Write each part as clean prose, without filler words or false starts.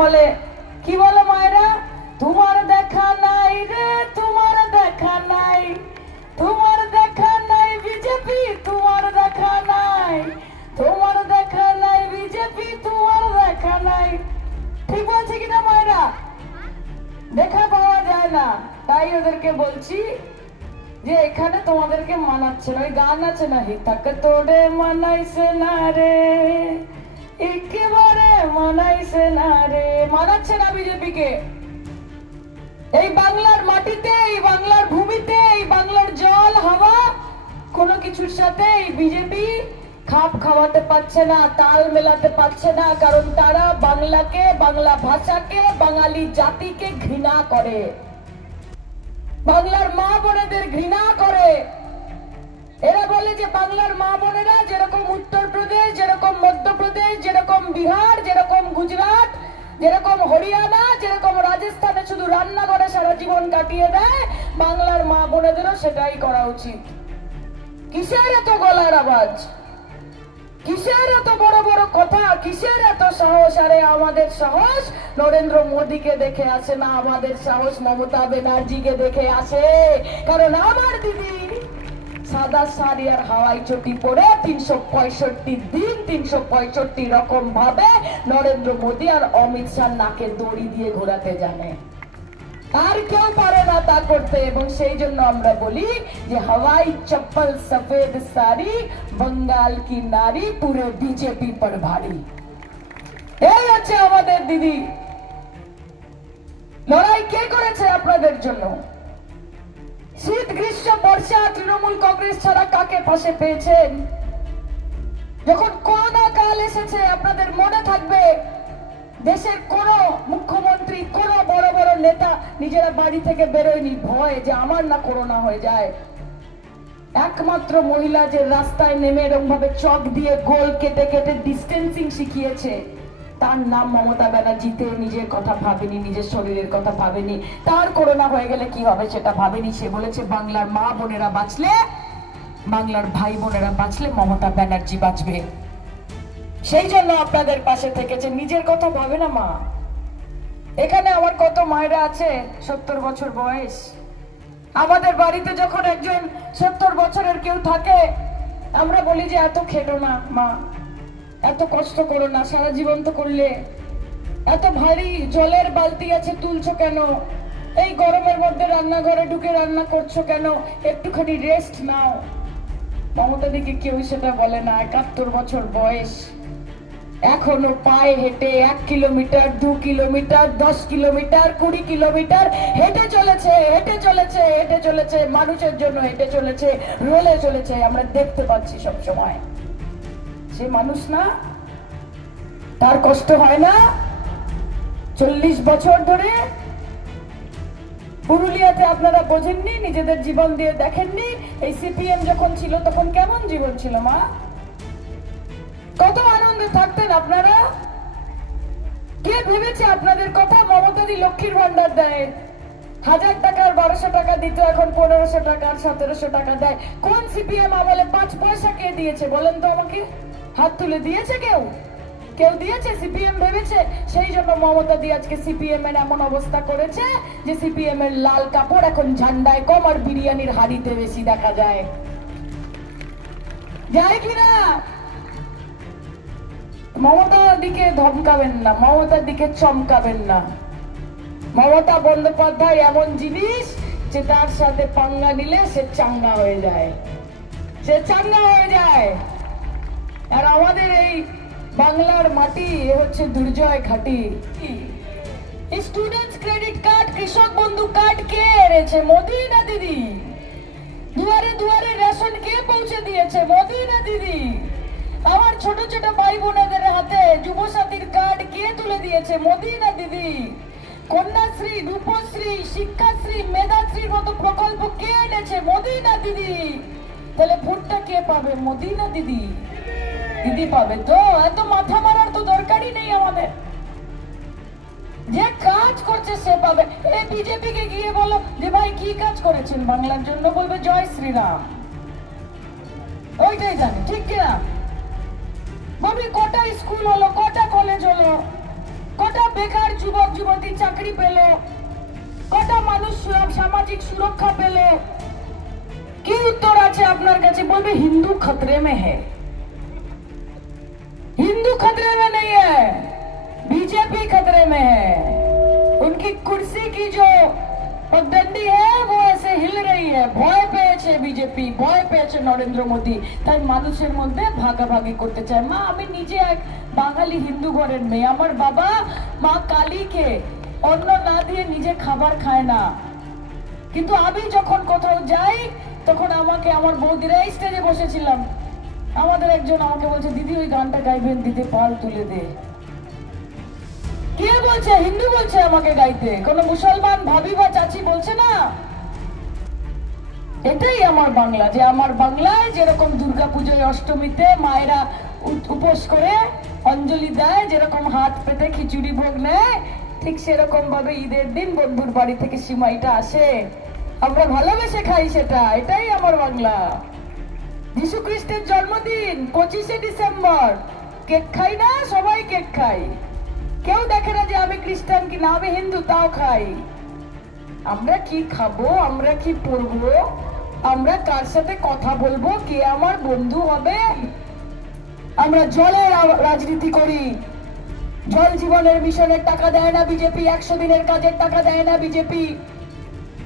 বলে, কি বলে মায়েরা? তোমার দেখা নাই রে, তোমার দেখা নাই, তোমার দেখা নাই বিজেপি, তোমার দেখা নাই, তোমার দেখা নাই বিজেপি, তোমার দেখা নাই। ঠিক বলছে কিনা মায়েরা? দেখা পাওয়া যায় না, তাই ওদেরকে বলছি যে এখানে তোমাদেরকে মানাচ্ছে না। ওই গান আছে না, হিতাক তোড়ে মানাইছে না রে, একেবারে মানাইছে না রে, মানাচ্ছে না বিজেপিকে। এই বাংলার মাটিতে, এই বাংলার ভূমিতে, এই বাংলার জল হাওয়া কোনো কিছুর সাথে এই বিজেপি খাপ খাওয়াতে পারছে না, তাল মেলাতে পারছে না, কারণ তারা বাংলাকে, বাংলা ভাষাকে, বাঙালি জাতিকে ঘৃণা করে, বাংলার মা বোনেদের ঘৃণা করে। এরা বলে যে বাংলার মা বোনেরা যেরকম উত্তরপ্রদেশ, যেরকম মধ্যপ্রদেশ, যেরকম বিহার, যেরকম গুজরাট, যেরকম হরিয়ানা, যেরকম রাজস্থানে শুধু রান্না করে সারা জীবন কাটিয়ে দেয়, বাংলার মা বোনেদেরও সেটাই করা উচিত। কিসের এত গলার আওয়াজ, কিসের এত বড় বড় কথা, কিসের এত সাহস? আরে আমাদের সাহস নরেন্দ্র মোদীকে দেখে আসে না, আমাদের সাহস মমতা ব্যানার্জিকে দেখে আসে। কারণ আমার দিদি সাদা শাড়ি আর হাওয়াই চটি পরে 365 দিন 365 রকম ভাবে নরেন্দ্র মোদী আর অমিত শাহ নাকে দড়ি দিয়ে ঘোরাতে জানে, আর কেউ পারে না তা করতে। এবং সেই জন্য আমরা বলি যে হাওয়াই চপ্পল সফেদ শাড়ি বঙ্গাল কি নারী পুরো বিজেপি পর ভারী। এই হচ্ছে আমাদের দিদি। লড়াই কে করেছে আপনাদের জন্য? শীত গ্রীষ্ম বর্ষা তৃণমূল কংগ্রেস ছাড়া কাকে পাশে পেয়েছেন? যখন করোনা কাল এসেছে আপনাদের মনে থাকবে, দেশের কোন মুখ্যমন্ত্রী, কোন বড় বড় নেতা নিজেরা বাড়ি থেকে বেরোয়নি ভয় যে আমার না করোনা হয়ে যায়। একমাত্র মহিলা যে রাস্তায় নেমে এরকম ভাবে চক দিয়ে গোল কেটে কেটে ডিস্টেন্সিং শিখিয়েছে, তার নাম মমতা ব্যানার্জিতে। নিজের কথা ভাবেনি, নিজের শরীরের কথা ভাবেনি, তার করোনা হয়ে গেলে কি হবে সেটা ভাবেনি। সে বলেছে বাংলার মা বোনেরা বাঁচলে, বাংলার ভাই বোনেরা বাঁচলে মমতা ব্যানার্জি বাঁচবে। সেই জন্য আপনাদের পাশে থেকেছে, নিজের কথা ভাবে না মা। এখানে আমার কত মায়েরা আছে 70 বছর বয়স। আমাদের বাড়িতে যখন একজন 70 বছরের কেউ থাকে, আমরা বলি যে এত খেটো না মা, এত কষ্ট করো না, সারা জীবন তো করলে, এত ভারী জলের বালতি আছে তুলছো কেন, এই গরমের মধ্যে রান্নাঘরে ঢুকে রান্না করছো কেন, একটুখানি রেস্ট নাও। মমতা দিকে কেউ সেটা বলে না। 71 বছর বয়স, এখনো পায়ে হেঁটে 1 কিলোমিটার, 2 কিলোমিটার, 10 কিলোমিটার, 20 কিলোমিটার হেঁটে চলেছে, হেঁটে চলেছে, হেঁটে চলেছে, মানুষের জন্য হেঁটে চলেছে, রোলে চলেছে, আমরা দেখতে পাচ্ছি সব সময়। সে মানুষ না? তার কষ্ট হয় না? 40 বছর ধরে পুরুলিয়াতে আপনারা বোঝেননি, নিজেদের জীবন দিয়ে দেখেননি? এই সিপিএম যখন ছিল তখন কেমন জীবন ছিল মা? কত আনন্দে থাকতেন আপনারা? কে ভেবেছে আপনাদের কথা? মমতা দি লক্ষ্মীর ভান্ডার দেয়, 1000 টাকার 1200 টাকা দিত, এখন 1500 টাকা 1700 টাকা দেয়। কোন সিপিএম আমলে 5 পয়সা কে দিয়েছে বলেন তো আমাকে? হাত তুলে দিয়েছে কেউ? কেউ দিয়েছে? সিপিএম ভেবেছে? সেই জন্য মমতা দি আজকে সিপিএম এর এমন অবস্থা করেছে যে সিপিএম এর লাল কাপড় এখন ঝান্ডায় কম আর বিরিয়ানির হাড়িতে বেশি দেখা যায়। যায় কিনা? মমতার দিকে ধমকাবেন না, মমতার দিকে চমকাবেন না। মমতা বন্দ্যোপাধ্যায় এমন জিনিস যে তার সাথে পাঙ্গা নিলে সে চাঙ্গা হয়ে যায়, সে চাঙ্গা হয়ে যায়। আর আমাদের এই বাংলার মাটি হচ্ছে দুর্জয় ঘাটি। স্টুডেন্টস ক্রেডিট কার্ড, কৃষক বন্ধু কার্ড কে এনেছে? মোদি না দিদি? দুয়ারে দুয়ারে রেশন কে পৌঁছে দিয়েছে? মোদি না দিদি? আমার ছোট ছোট ভাই বোনেদের হাতে যুবসাথীর কার্ড কে তুলে দিয়েছে? মোদি না দিদি? কন্যাশ্রী, রূপশ্রী, শিক্ষাশ্রী, মেধাশ্রীর মতো প্রকল্প কে এনেছে? মোদি না দিদি? তাহলে ভোটটা কে পাবে? মোদি না দিদি? দিদি পাবে তো। এত মাথা মারার তো দরকারই নেই আমাদের। যে কাজ করছে সে পাবে। এই বিজেপি কে গিয়ে বলো যে ভাই কি কাজ করেছেন বাংলার জন্য, বলবে জয় শ্রীরাম। ওইটাই জানি, ঠিক কিনা? ভাবি কটা স্কুল হলো, কটা কলেজ হলো, কটা বেকার যুবতী চাকরি পেল, কটা মানুষ সামাজিক সুরক্ষা পেল? কি উত্তর আছে আপনার কাছে? বলবে হিন্দু खतरे में है। हिंदू खतरे में नहीं है, बीजेपी खतरे में है। उनकी कुर्सी की जो पगडंडी है वो ऐसे हिल रही है। ভয় পেয়েছে বিজেপি, ভয় পেয়েছে নরেন্দ্র মোদী, তাই মানুষের মধ্যে ভাগাভাগি করতে চায়। মা, আমি নিজে এক বাঙালি হিন্দু ঘরের মেয়ে। আমার বাবা মা কালীকে অন্ন না দিয়ে নিজে খাবার খায় না, কিন্তু আমি যখন কোথাও যাই তখন আমাকে আমার বৌদিরা স্টেজে বসেছিলাম, আমাদের একজন আমাকে বলছে, দিদি ওই গানটা গাইবেন, দিদি পাল তুলে দে। কে বলছে? হিন্দু বলছে আমাকে গাইতে, কোন মুসলমান ভাবি বা চাচি বলছে না। এটাই আমার বাংলা, যে আমার বাংলায় যেরকম দুর্গাপুজোয় অষ্টমীতে মায়েরা উপোস করে অঞ্জলি দেয়, যেরকম হাত পেতে খিচুড়ি ভোগ নেয়, ঠিক সেরকম ভাবে ঈদের দিন বন্ধুর বাড়ি থেকে সিমাইটা আসে, আমরা ভালোবেসে খাই সেটা। এটাই আমার বাংলা। যীশু খ্রিস্টের জন্মদিন 25শে ডিসেম্বর, কেক খাই না? সবাই কেক খাই, কেউ দেখে না যে আমি খ্রিস্টান কি না, আমি হিন্দু, তাও খাই। আমরা কি খাবো, আমরা কি পরবো, আমরা কার সাথে কথা বলবো, কে আমার বন্ধু হবে? আমরা জলের রাজনীতি করি। জল জীবনের মিশনের টাকা দেয় না বিজেপি, 100 দিনের কাজের টাকা দেয় না বিজেপি।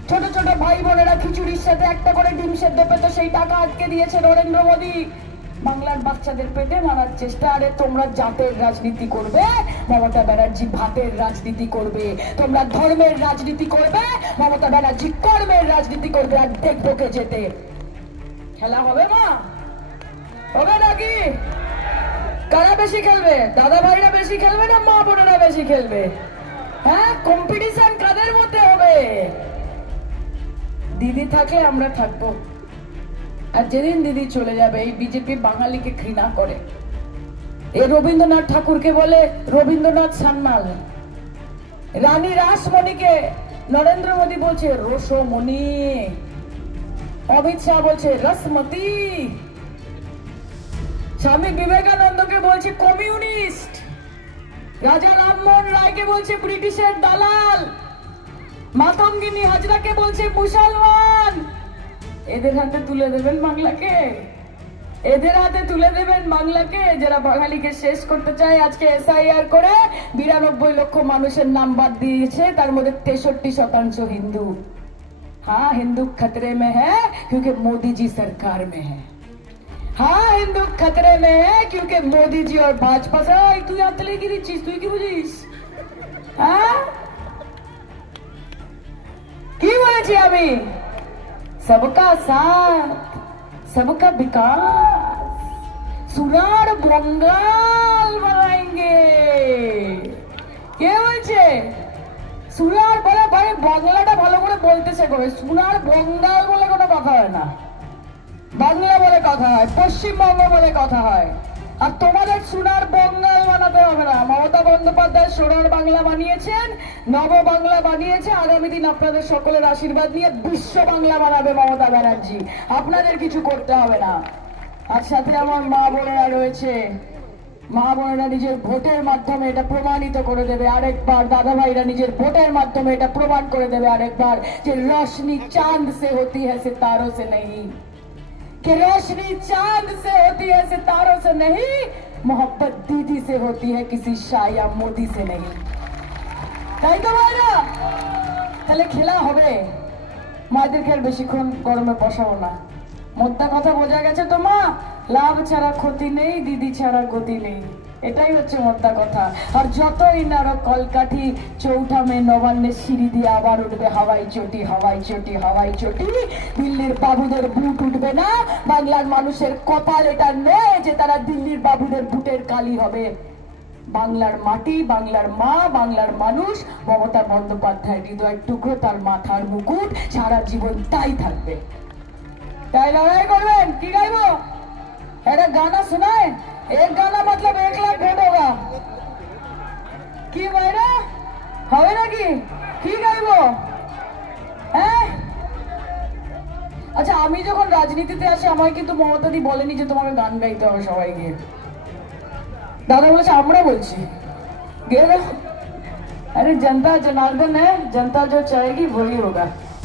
ছোট ছোট ভাই বোনেরা খিচুড়ির সাথে একটা করে ডিম সেদ্ধ পেত, সেই টাকা আটকে দিয়েছে নরেন্দ্র মোদী। বাংলার বাচ্চাদের পেটে মারার চেষ্টা। আরে তোমরা জাতের রাজনীতি করবে, মমতা ব্যানার্জি ভাতের রাজনীতি করবে। তোমরা ধর্মের রাজনীতি করবে, মমতা ব্যানার্জি কর্মের রাজনীতি করবে। আর দেখবো কে যেতে। খেলা হবে মা, হবে নাকি? কারা বেশি খেলবে? দাদা ভাইরা বেশি খেলবে না মা বোনেরা বেশি খেলবে? হ্যাঁ, কম্পিটিশন কাদের মধ্যে হবে? দিদি থাকলে আমরা থাকবো, আর যেদিন দিদি চলে যাবে এই বিজেপি বাঙালিকে ঘৃণা করে। এই রবীন্দ্রনাথ ঠাকুরকে বলে রবীন্দ্রনাথ সান্যাল, রানী রাসমণিকে নরেন্দ্র মোদী বলছে রসমণি, অমিত শাহ বলছে রসমতি, স্বামী বিবেকানন্দকে বলছে কমিউনিস্ট, রাজা রামমোহন রায়কে বলছে ব্রিটিশের দালাল, মাতঙ্গিনী হাজরাকে বলছে মুসলমান। এদের হাতে তুলে দেবেন বাংলাকে, এদের হাতে তুলে দেবেন বাংলাকে, যারা বাঙালিকে শেষ করতে চায়। আজকে এসআইআর করে 92 লক্ষ মানুষের নাম বাদ দিয়েছে, তার মধ্যে 63% হিন্দু। हाँ, हिंदू खतरे में है क्योंकि मोदी जी सरकार में है। हाँ, हिंदू खतरे में है क्योंकि मोदी जी और भाजपा से। तू याद लेगी चीज, तू की बुझिस? हाँ, की বলেছি আমি? सबका साथ, सबका विकास, सुनार बंगाल बनाएंगे। কে বলছে? সুনার বলে ভাই, বাংলাটা ভালো করে বলতে শেখো। সুনার বঙ্গাল বলে কোনো কথা হয় না, বাংলা বলে কথা হয়, পশ্চিমবঙ্গ বলে কথা হয়। আর তোমাদের সোনার বঙ্গাল বানাতে হবে না। মমতা বন্দ্যোপাধ্যায় সোনার বাংলা বানিয়েছেন, নব বাংলা বানিয়েছে। আগামী দিন আপনাদের সকলের আশীর্বাদ নিয়ে বিশ্ব বাংলা বানাবে মমতা ব্যানার্জি, আপনাদের কিছু করতে হবে না। আর সাথে আমার মা বোনেরা রয়েছে, মা বোনেরা নিজের ভোটের মাধ্যমে এটা প্রমাণিত করে দেবে আরেকবার। দাদা ভাইরা নিজের ভোটের মাধ্যমে এটা প্রমাণ করে দেবে আরেকবার যে रोशनी चांद से होती है सितारों से नहीं, कि रोशनी चांद से होती है सितारों से नहीं, मोहब्बत दीदी से होती है किसी शाह या मोदी से नहीं। তাই তো ভাইরা, তাহলে খেলা হবে। মায়েদেরকে আর বেশিক্ষণ গরমে বসাবো না। মোদ্দা কথা বোঝা গেছে তো মা? লাভ ছাড়া ক্ষতি নেই, দিদি ছাড়া গতি নেই, এটাই হচ্ছে মোদ্দা কথা। আর যতই নাড়ো কলকাঠি, চৌঠা মে নবান্নের সিঁড়ি দিয়ে আবার উঠবে হাওয়াই চটি, হাওয়াই চটি, হাওয়াই চটি। দিল্লির বাবুদের বুট উঠবে না, বাংলার মানুষের কপাল এটা নেই যে তারা দিল্লির বাবুদের বুটের কালি হবে। বাংলার মাটি, বাংলার মা, বাংলার মানুষ, মমতা বন্দ্যোপাধ্যায় হৃদয়ের টুকরো, তার মাথার মুকুট, সারা জীবন তাই থাকবে। তাই লড়াই করবেন। কি গাইবো? একটা গানা শোনায়, এক গানা मतलब 1 लाख ভোট होगा। কি বাইরে হবে নাকি? কি গাইবো? হ্যাঁ, আচ্ছা, আমি যখন রাজনীতিতে আসি আমায় কিন্তু মমতাদি বলেনি যে তোমাকে গান গাইতে হবে সবাইকে। দাদা বলেছে আমরা বলছি, গেয়ে अरे जनता जनार्दन है, जनता जो चाहेगी वही होगा।